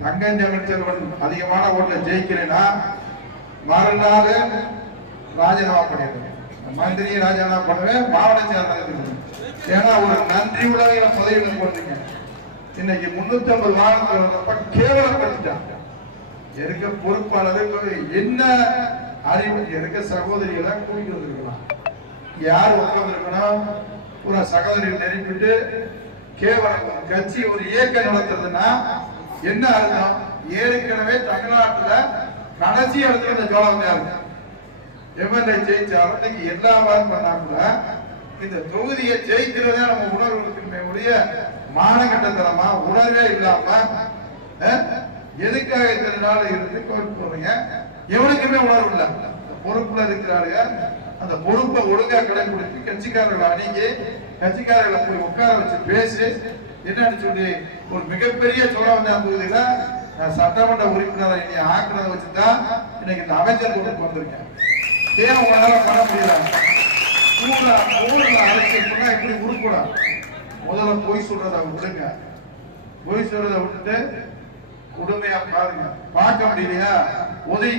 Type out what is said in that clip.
தங்கம் தமிழ்ச்செல்வன் அதிகமான ஓட்டுல ஜெயிக்கிறேன்னா மறுநாள் ராஜினாமா பண்ணிடுவேன். மந்திரி ராஜினாமா பண்ணுவேன், மாவட்ட செயலாளர். ஏன்னா ஒரு நன்றி உலக பதவியில போட்டீங்க. இன்னைக்கு 350 வாகனங்கள் கேவலப்படுத்திட்டாங்க. இருக்க பொறுப்பாளர் என்ன அறிவு இருக்க சகோதரிகளை கூட்டிட்டு வந்திருக்கலாம். யார் உட்கார்ந்துருக்கணும்? ஒரு சகோதரிகள் நெருப்பிட்டு கேவலம் கட்சி ஒரு இயக்கம் நடத்துறதுன்னா என்ன அர்த்தம்? ஏற்கனவே தமிழ்நாட்டுல கடைசி இடத்துல இந்த ஜோலவந்தா இருக்கு. எம்எல்ஏ ஜெயிச்சாலும் இன்னைக்கு எல்லா மாதிரி பண்ணா கூட இந்த தொகுதியை ஜெயிக்கிறதே நம்ம உணர்வு இருக்குமே, மானகட்டத்தனமா உணர்வே இல்லாம எதுக்காக இத்தனை நாள் இருந்து கோர்ட் போறீங்க? எவனுக்குமே உணர்வு இல்லை. பொறுப்புல இருக்கிறாருங்க, அந்த பொறுப்பை ஒழுங்கா கடைபிடித்து கட்சிக்காரர்களை அணுகி கட்சிக்காரர்களை போய் உட்கார வச்சு பேசி என்னன்னு சொல்லி ஒரு மிகப்பெரிய சோழவந்தா தொகுதியில சட்டமன்ற உறுப்பினரை இனி ஆக்குறத வச்சுதான் இன்னைக்கு இந்த அமைச்சர் கூட்டத்துக்கு வந்திருக்கேன். ஏன் உங்களால பண்ண முடியல? அரசியல் பண்ணா இப்படி உருப்படும். முதல்ல பொய் சொல்றதை விடுங்க. பொய் சொல்றதை விட்டுட்டு உண்மையா பாருங்க. பார்க்க முடியலையா? உதவி